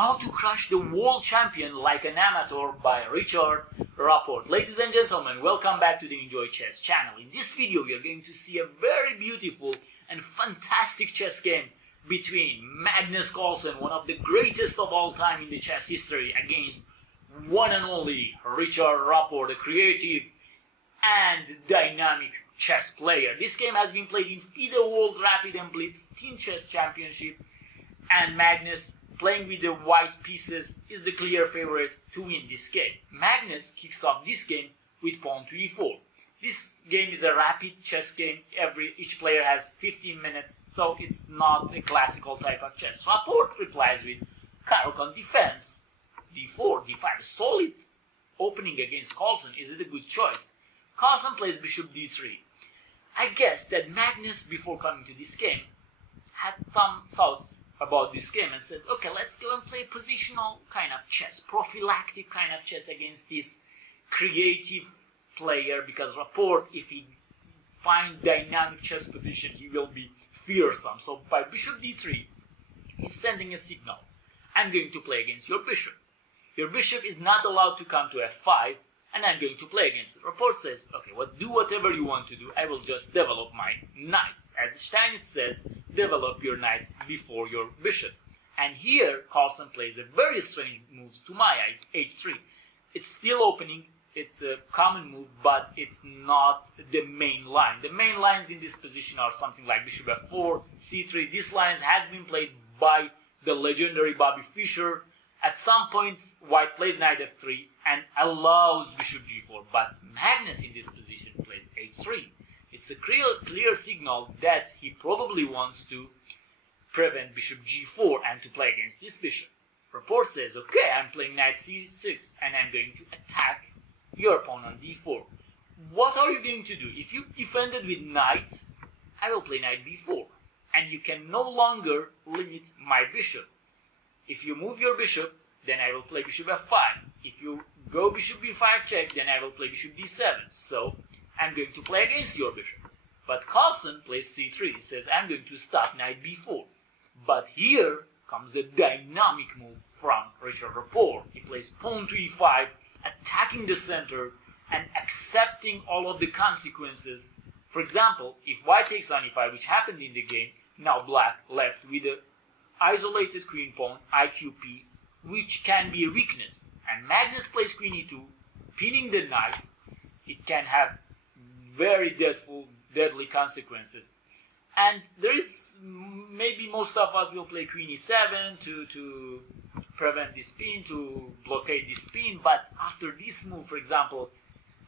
How to Crush the World Champion Like an Amateur by Richarad Rapport. Ladies and gentlemen, welcome back to the Enjoy Chess channel. In this video we are going to see a very beautiful and fantastic chess game between Magnus Carlsen, one of the greatest of all time in the chess history, against one and only Richarad Rapport, the creative and dynamic chess player. This game has been played in FIDE World Rapid and Blitz Team Chess Championship, and Magnus, playing with the white pieces, is the clear favorite to win this game. Magnus kicks off this game with pawn to e4. This game is a rapid chess game. Each player has 15 minutes, so it's not a classical type of chess. Rapport replies with Carokan defense, d4, d5. A solid opening against Carlsen. Is it a good choice? Carlsen plays bishop d3. I guess that Magnus, before coming to this game, had some thoughts about this game and says, okay, let's go and play positional kind of chess, prophylactic kind of chess against this creative player, because Rapport, if he finds dynamic chess position, he will be fearsome. So by bishop d3, he's sending a signal. I'm going to play against your bishop. Your bishop is not allowed to come to f5, and I'm going to play against it. Rapport says, okay, do whatever you want to do. I will just develop my knights. As Steinitz says, develop your knights before your bishops. And here, Carlsen plays a very strange move to my eyes, h3. It's still opening. It's a common move, but it's not the main line. The main lines in this position are something like bishop f4, c3. These lines has been played by the legendary Bobby Fischer. At some points, white plays knight f3 and allows bishop g4, but Magnus in this position plays h3. It's a clear signal that he probably wants to prevent bishop g4 and to play against this bishop. Rapport says, okay, I'm playing knight c6 and I'm going to attack your pawn on d4. What are you going to do? If you defended with knight, I will play knight b4, and you can no longer limit my bishop. If you move your bishop, then I will play bishop f5. If you go bishop b5 check, then I will play bishop d7. So I'm going to play against your bishop. But Carlsen plays c3. He says, I'm going to stop knight b4. But here comes the dynamic move from Richarad Rapport. He plays pawn to e5, attacking the center and accepting all of the consequences. For example, if white takes on e5, which happened in the game, now black left with a isolated queen pawn, IQP, which can be a weakness. And Magnus plays queen e2, pinning the knight. It can have very deadly consequences. And there is, maybe most of us will play queen e7 to prevent this pin, to blockade this pin. But after this move, for example,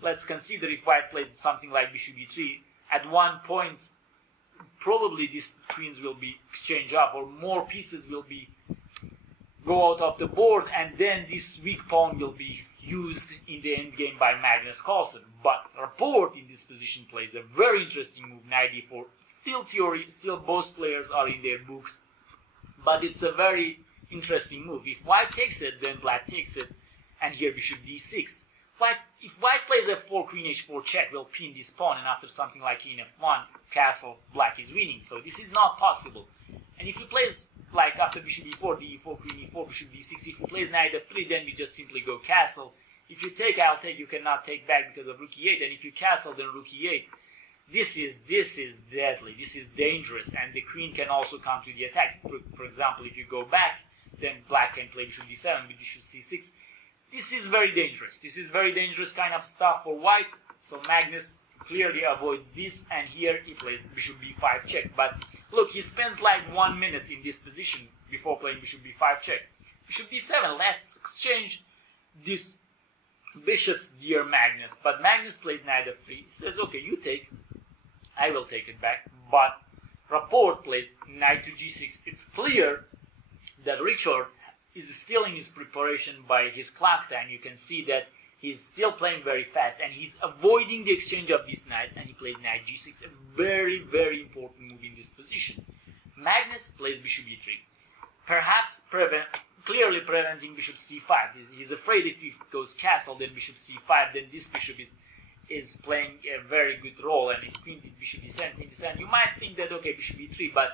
let's consider if white plays something like bishop e3, at one point probably these queens will be exchanged up, or more pieces will go out of the board, and then this weak pawn will be used in the endgame by Magnus Carlsen. But Rapport in this position plays a very interesting move, knight e4. Still theory, still both players are in their books, but it's a very interesting move. If white takes it, then black takes it, and here bishop d6. If white plays f4, queen h4 check, will pin this pawn, and after something like king f1, castle, black is winning. So this is not possible. And if he plays, like after bishop e4, d4, queen e4, bishop d6, if he plays knight f3, then we just simply go castle. If you take, I'll take, you cannot take back because of rook e8, and if you castle, then rook e8. This is deadly, this is dangerous, and the queen can also come to the attack. For example, if you go back, then black can play bishop d7 with bishop c6. This is very dangerous. This is very dangerous kind of stuff for white. So Magnus clearly avoids this, and here he plays bishop b5 check. But look, he spends like 1 minute in this position before playing bishop b5 check. Bishop d7, let's exchange these bishops, dear Magnus. But Magnus plays knight f3. He says, okay, you take, I will take it back. But Rapport plays knight to g6. It's clear that Richarad is still in his preparation by his clock time. You can see that he's still playing very fast, and he's avoiding the exchange of these knights, and he plays knight g6, a very, very important move in this position. Magnus plays bishop e3, perhaps clearly preventing bishop c5. He's afraid if he goes castle, then bishop c5, then this bishop is playing a very good role, and if queen bishop d7, queen d7, you might think that, okay, bishop e3, but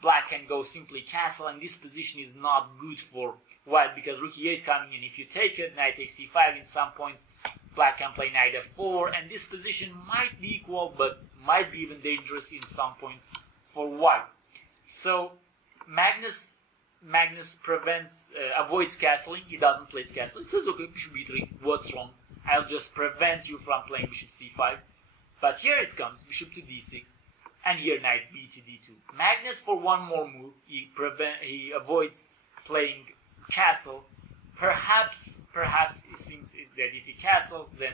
black can go simply castle, and this position is not good for white because rook e8 coming in. If you take it, knight takes c5, in some points black can play knight f4, and this position might be equal but might be even dangerous in some points for white. So Magnus avoids castling. He doesn't place castle. He says, okay, bishop b3, what's wrong? I'll just prevent you from playing bishop c5. But here it comes, bishop to d6, and here knight b to d2. Magnus, for one more move, he avoids playing castle. Perhaps he thinks that if he castles, then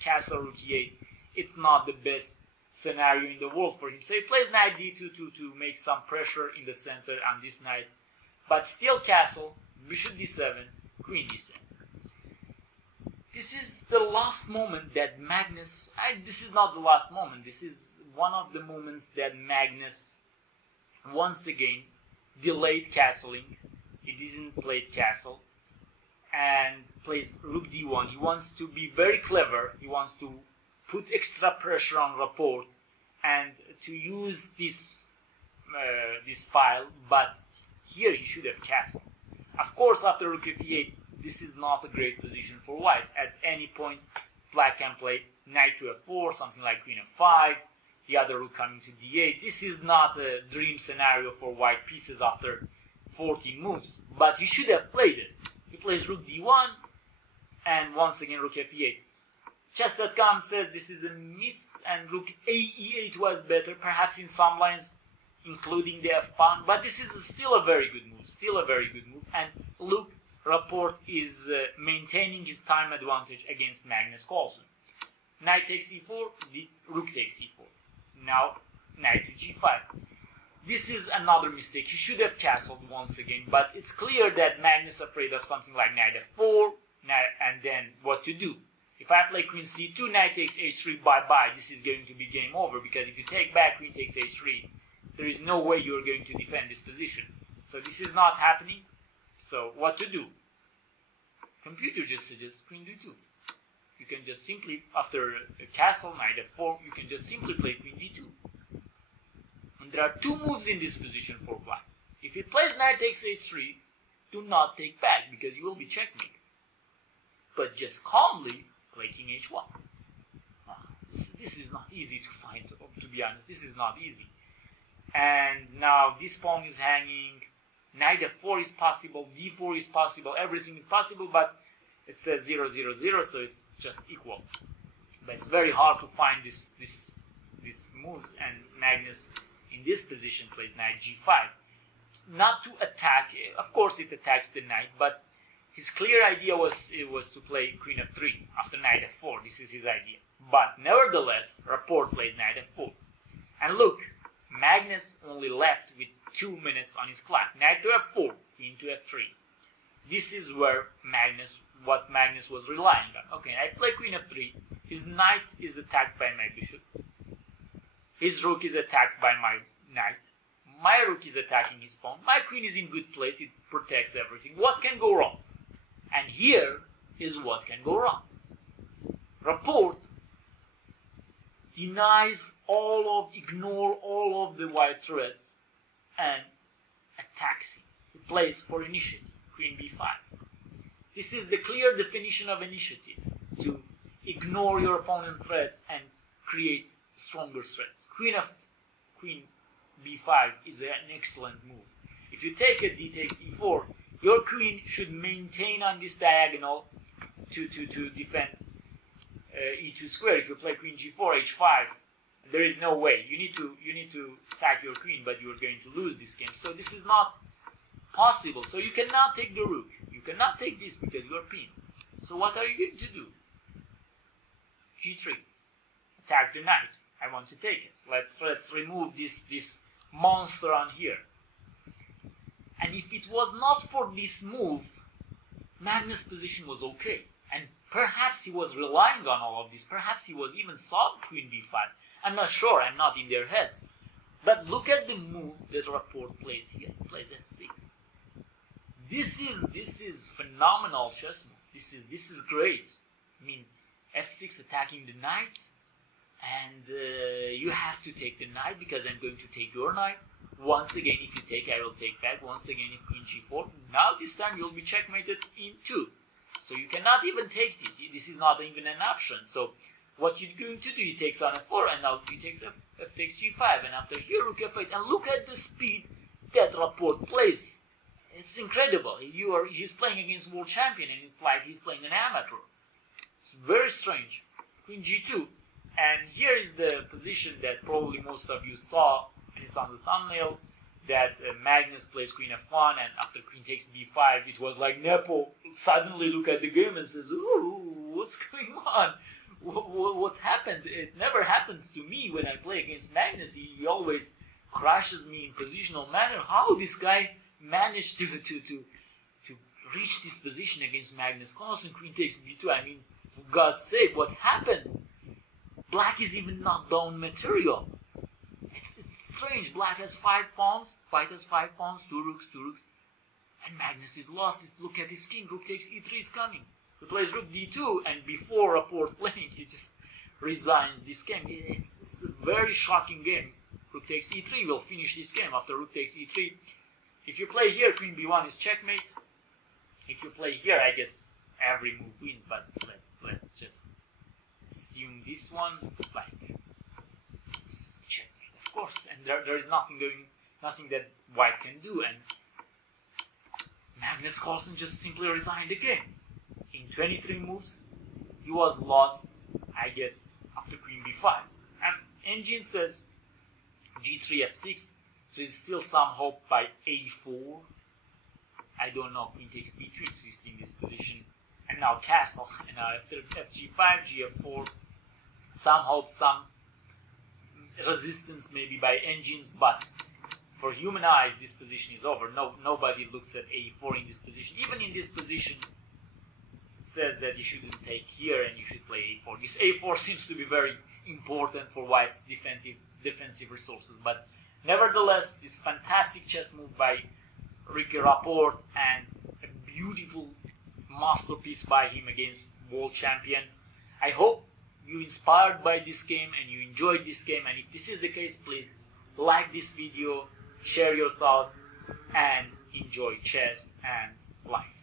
castle rook e8, it's not the best scenario in the world for him. So he plays knight d2 to make some pressure in the center on this knight. But still castle, bishop d7, queen d7. This is the last moment that Magnus... this is not the last moment. This is one of the moments that Magnus, once again, delayed castling. He didn't play castle and plays rook d1. He wants to be very clever. He wants to put extra pressure on Rapport and to use this file, but here he should have castled. Of course, after rook f8, this is not a great position for white. At any point, black can play knight to f4, something like queen f5, the other rook coming to d8. This is not a dream scenario for white pieces after 14 moves, but he should have played it. He plays rook d1, and once again rook f8. Chess.com says this is a miss, and rook e8 was better, perhaps in some lines, including the f pawn, but this is still a very good move, and look, Rapport is maintaining his time advantage against Magnus Carlsen. Knight takes e4, rook takes e4. Now, knight to g5. This is another mistake. He should have castled once again, but it's clear that Magnus is afraid of something like knight f4, and then what to do. If I play queen c2, knight takes h3, bye-bye. This is going to be game over, because if you take back, queen takes h3, there is no way you're going to defend this position. So this is not happening. So what to do? Computer just suggests queen d2. You can just simply, after a castle, knight f4, you can just simply play queen d2. And there are two moves in this position for black. If it plays knight takes h3, do not take back, because you will be checkmated. But just calmly play king h1. This is not easy to find, to be honest. This is not easy. And now this pawn is hanging. Knight f4 is possible, d4 is possible, everything is possible, but it says 0, 0, 0, so it's just equal. But it's very hard to find these moves, and Magnus in this position plays knight g5. Not to attack, of course it attacks the knight, but his clear idea was to play queen f3 after knight f4. This is his idea. But nevertheless, Rapport plays knight f4. And look, Magnus only left with 2 minutes on his clock. Knight to f4, king to f3. This is where what Magnus was relying on. Okay, I play queen f3. His knight is attacked by my bishop. His rook is attacked by my knight. My rook is attacking his pawn. My queen is in good place. It protects everything. What can go wrong? And here is what can go wrong. Rapport ignore all of the white threats and attacks him. He plays for initiative, queen b5. This is the clear definition of initiative, to ignore your opponent's threats and create stronger threats. Queen b5 is an excellent move. If you take it, d takes e4, your queen should maintain on this diagonal to defend e2 square. If you play queen g4, h5, there is no way. You need to sack your queen, but you are going to lose this game. So this is not possible. So you cannot take the rook. You cannot take this because you are pinned. So what are you going to do? g3. Attack the knight. I want to take it. Let's remove this monster on here. And if it was not for this move, Magnus' position was okay. And perhaps he was relying on all of this. Perhaps he was even saw queen b5. I'm not sure. I'm not in their heads. But look at the move that Rapport plays here. He plays f6. This is phenomenal chess move. This is great. I mean, f6 attacking the knight, and you have to take the knight because I'm going to take your knight. Once again, if you take, I will take back. Once again, if queen g4, now this time you'll be checkmated in 2. So you cannot even take this. This is not even an option. So what you're going to do, he takes on f4, and now g takes f takes g5, and after here rook f8, and look at the speed that Rapport plays. It's incredible. He's playing against world champion, and it's like he's playing an amateur. It's very strange. Queen g2, and here is the position that probably most of you saw, and it's on the thumbnail, that Magnus plays queen f1, and after queen takes b5, it was like Nepo suddenly look at the game and says, "Ooh, what's going on? What happened?" It never happens to me when I play against Magnus. He always crushes me in positional manner. How this guy managed to reach this position against Magnus Carlsen? Queen takes b2. I mean, for God's sake, what happened? Black is even not down material. It's strange. Black has 5 pawns, white has 5 pawns, 2 rooks, and Magnus is lost. Look at his king. Rook takes e3 is coming. He plays rook d2, and before Rapport playing, he just resigns this game. It's a very shocking game. Rook takes e3 will finish this game after rook takes e3. If you play here, queen b1 is checkmate. If you play here, I guess every move wins, but let's just assume this one, like, this is checkmate, of course, and there is nothing that white can do, and Magnus Carlsen just simply resigned the game. In 23 moves, he was lost, I guess, after queen b5. Engine says g3 f6, there is still some hope by a4. I don't know, queen takes b2 exists in this position. And now castle, and now after fg5, gf4, some hope, some resistance maybe by engines, but for human eyes this position is over. Nobody looks at a4 in this position. Even in this position, it says that you shouldn't take here and you should play a4. This a4 seems to be very important for white's defensive resources, but nevertheless, this fantastic chess move by Richarad Rapport and a beautiful masterpiece by him against world champion. I hope you inspired by this game and you enjoyed this game, and if this is the case, please like this video, share your thoughts, and enjoy chess and life.